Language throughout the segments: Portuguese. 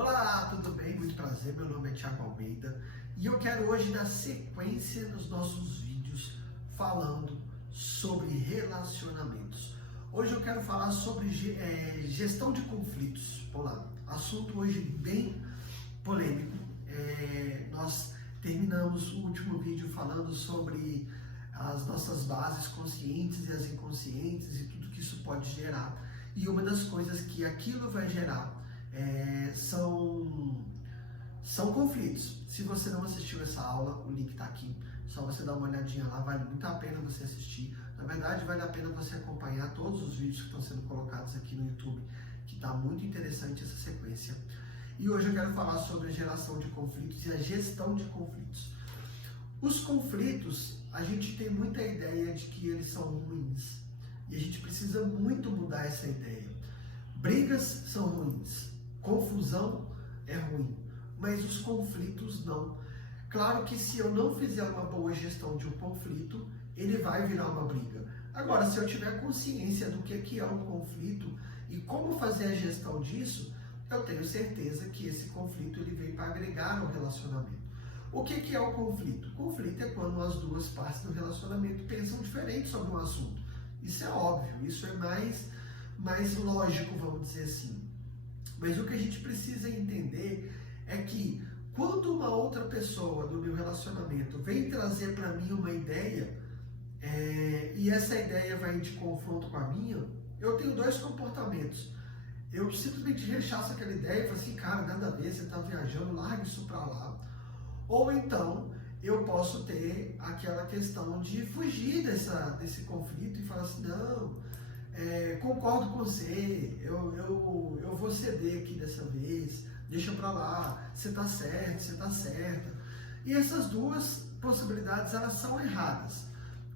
Olá, tudo bem? Muito prazer, meu nome é Thiago Almeida e eu quero hoje dar sequência nos nossos vídeos falando sobre relacionamentos. Hoje eu quero falar sobre gestão de conflitos. Vamos lá, assunto hoje bem polêmico. Nós terminamos o último vídeo falando sobre as nossas bases conscientes e as inconscientes e tudo que isso pode gerar. E uma das coisas que aquilo vai gerar são conflitos. Se você não assistiu essa aula, o link está aqui. Só você dar uma olhadinha lá, vale muito a pena você assistir. Na verdade, vale a pena você acompanhar todos os vídeos que estão sendo colocados aqui no YouTube, que está muito interessante essa sequência. E hoje eu quero falar sobre a geração de conflitos e a gestão de conflitos. Os conflitos, a gente tem muita ideia de que eles são ruins. E a gente precisa muito mudar essa ideia. Brigas são ruins, confusão é ruim, mas os conflitos não. Claro que se eu não fizer uma boa gestão de um conflito, ele vai virar uma briga. Agora, se eu tiver consciência do que é um conflito e como fazer a gestão disso, eu tenho certeza que esse conflito ele vem para agregar ao relacionamento. O que é o conflito? O conflito é quando as duas partes do relacionamento pensam diferente sobre um assunto. Isso é óbvio, isso é mais lógico, vamos dizer assim. Mas o que a gente precisa entender é que quando uma outra pessoa do meu relacionamento vem trazer para mim uma ideia, e essa ideia vai de confronto com a minha, eu tenho dois comportamentos. Eu simplesmente rechaço aquela ideia e falo assim, cara, nada a ver, você está viajando, larga isso para lá. Ou então, eu posso ter aquela questão de fugir desse conflito e falar assim, não, concordo com você, eu vou ceder aqui dessa vez, deixa pra lá, você tá certo, você tá certa. E essas duas possibilidades, elas são erradas.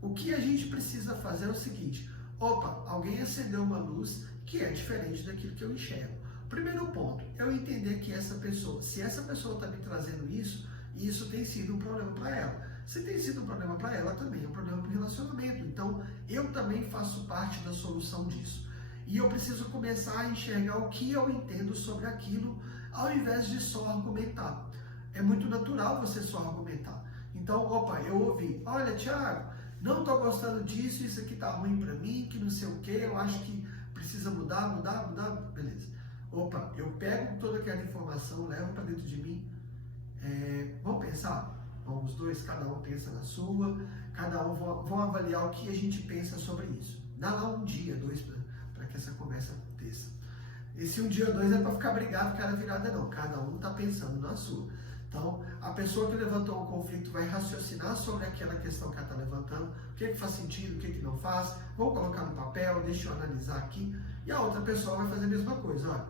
O que a gente precisa fazer é o seguinte, opa, alguém acendeu uma luz que é diferente daquilo que eu enxergo. Primeiro ponto, eu entender que essa pessoa, se essa pessoa está me trazendo isso, isso tem sido um problema para ela. Se tem sido um problema para ela, também é um problema para o relacionamento. Então, eu também faço parte da solução disso. E eu preciso começar a enxergar o que eu entendo sobre aquilo, ao invés de só argumentar. É muito natural você só argumentar. Então, opa, eu ouvi, olha, Thiago, não estou gostando disso, isso aqui está ruim para mim, que não sei o que, eu acho que precisa mudar, beleza. Opa, eu pego toda aquela informação, levo para dentro de mim, vamos pensar? Vamos os dois, cada um pensa na sua, cada um vão avaliar o que a gente pensa sobre isso. Dá lá um dia, dois, para que essa conversa aconteça. Esse um dia, dois é para ficar brigado, cara virada não. Cada um está pensando na sua. Então, a pessoa que levantou um conflito vai raciocinar sobre aquela questão que ela está levantando, o que faz sentido, o que não faz, vou colocar no papel, deixa eu analisar aqui, e a outra pessoa vai fazer a mesma coisa. Olha,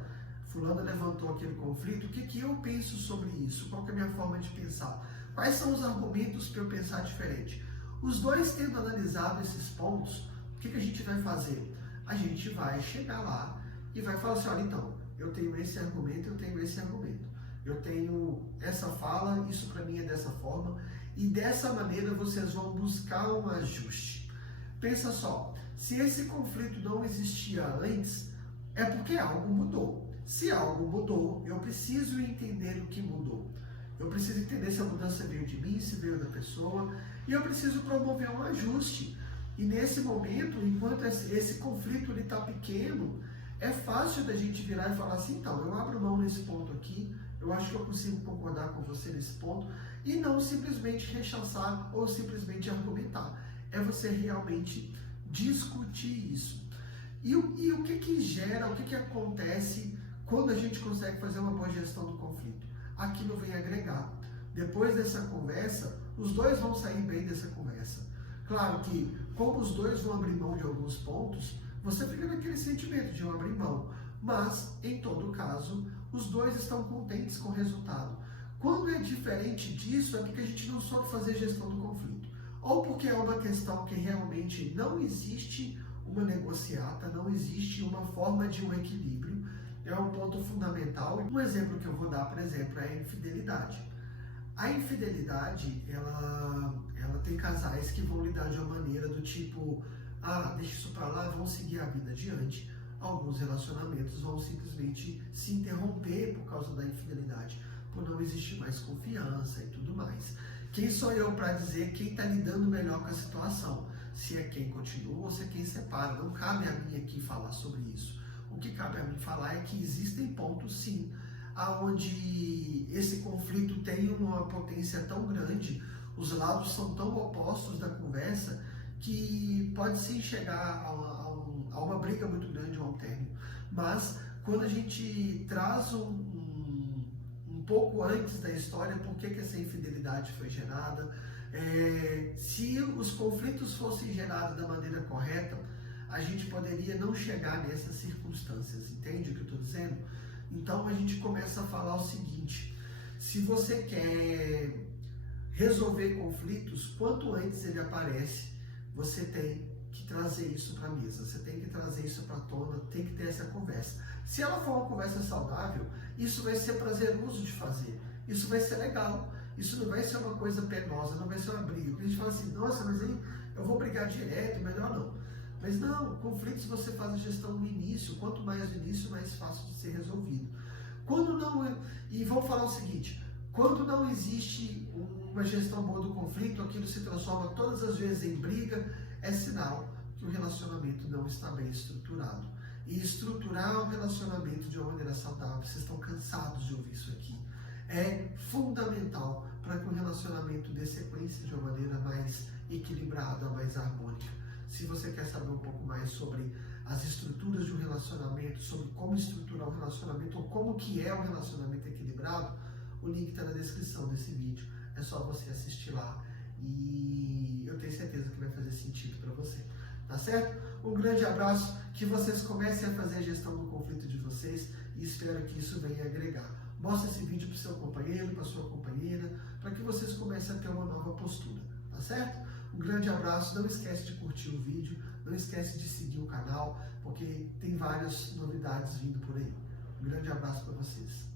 fulano levantou aquele conflito, o que eu penso sobre isso? Qual que é a minha forma de pensar? Quais são os argumentos para eu pensar diferente? Os dois tendo analisado esses pontos, o que a gente vai fazer? A gente vai chegar lá e vai falar assim, olha, então, eu tenho esse argumento, eu tenho esse argumento. Eu tenho essa fala, isso para mim é dessa forma, e dessa maneira vocês vão buscar um ajuste. Pensa só, se esse conflito não existia antes, é porque algo mudou. Se algo mudou, eu preciso entender o que mudou. Eu preciso entender se a mudança veio de mim, se veio da pessoa, e eu preciso promover um ajuste. E nesse momento, enquanto esse conflito está pequeno, é fácil da gente virar e falar assim, então, eu abro mão nesse ponto aqui, eu acho que eu consigo concordar com você nesse ponto, e não simplesmente rechaçar ou simplesmente argumentar. É você realmente discutir isso. E o que gera, o que acontece quando a gente consegue fazer uma boa gestão do conflito? Aquilo vem agregar. Depois dessa conversa, os dois vão sair bem dessa conversa. Claro que, como os dois vão abrir mão de alguns pontos, você fica naquele sentimento de não abrir mão. Mas, em todo caso, os dois estão contentes com o resultado. Quando é diferente disso, é porque a gente não soube fazer gestão do conflito. Ou porque é uma questão que realmente não existe uma negociata, não existe uma forma de um equilíbrio. É um ponto fundamental. Um exemplo que eu vou dar, por exemplo, é a infidelidade. A infidelidade, ela tem casais que vão lidar de uma maneira do tipo, deixa isso pra lá, vão seguir a vida adiante. alguns relacionamentos vão simplesmente se interromper por causa da infidelidade, por não existir mais confiança e tudo mais. Quem sou eu para dizer quem está lidando melhor com a situação? Se é quem continua ou se é quem separa. Não cabe a mim aqui falar sobre isso. O que cabe a mim falar é que existem pontos, sim, aonde esse conflito tem uma potência tão grande, os lados são tão opostos da conversa, que pode sim chegar a uma briga muito grande ou a um término. Mas quando a gente traz um pouco antes da história, por que essa infidelidade foi gerada, se os conflitos fossem gerados da maneira correta, a gente poderia não chegar nessas circunstâncias, entende o que eu estou dizendo? Então a gente começa a falar o seguinte: se você quer resolver conflitos, quanto antes ele aparece, você tem que trazer isso para a mesa, você tem que trazer isso para a tona, tem que ter essa conversa. Se ela for uma conversa saudável, isso vai ser prazeroso de fazer, isso vai ser legal, isso não vai ser uma coisa penosa, não vai ser uma briga. Porque a gente fala assim, nossa, mas aí eu vou brigar direto, melhor não. Mas não, conflitos você faz a gestão no início, quanto mais no início, mais fácil de ser resolvido. Quando não é, e vamos falar o seguinte, quando não existe uma gestão boa do conflito, aquilo se transforma todas as vezes em briga, é sinal que o relacionamento não está bem estruturado. E estruturar o relacionamento de uma maneira saudável, vocês estão cansados de ouvir isso aqui, é fundamental para que o relacionamento dê sequência de uma maneira mais equilibrada, mais harmônica. Se você quer saber um pouco mais sobre as estruturas de um relacionamento, sobre como estruturar um relacionamento, ou como que é um relacionamento equilibrado, o link está na descrição desse vídeo. É só você assistir lá e eu tenho certeza que vai fazer sentido para você. Tá certo? Um grande abraço, que vocês comecem a fazer a gestão do conflito de vocês e espero que isso venha agregar. Mostre esse vídeo para o seu companheiro, para a sua companheira, para que vocês comecem a ter uma nova postura. Tá certo? Um grande abraço, não esquece de curtir o vídeo, não esquece de seguir o canal, porque tem várias novidades vindo por aí. Um grande abraço para vocês.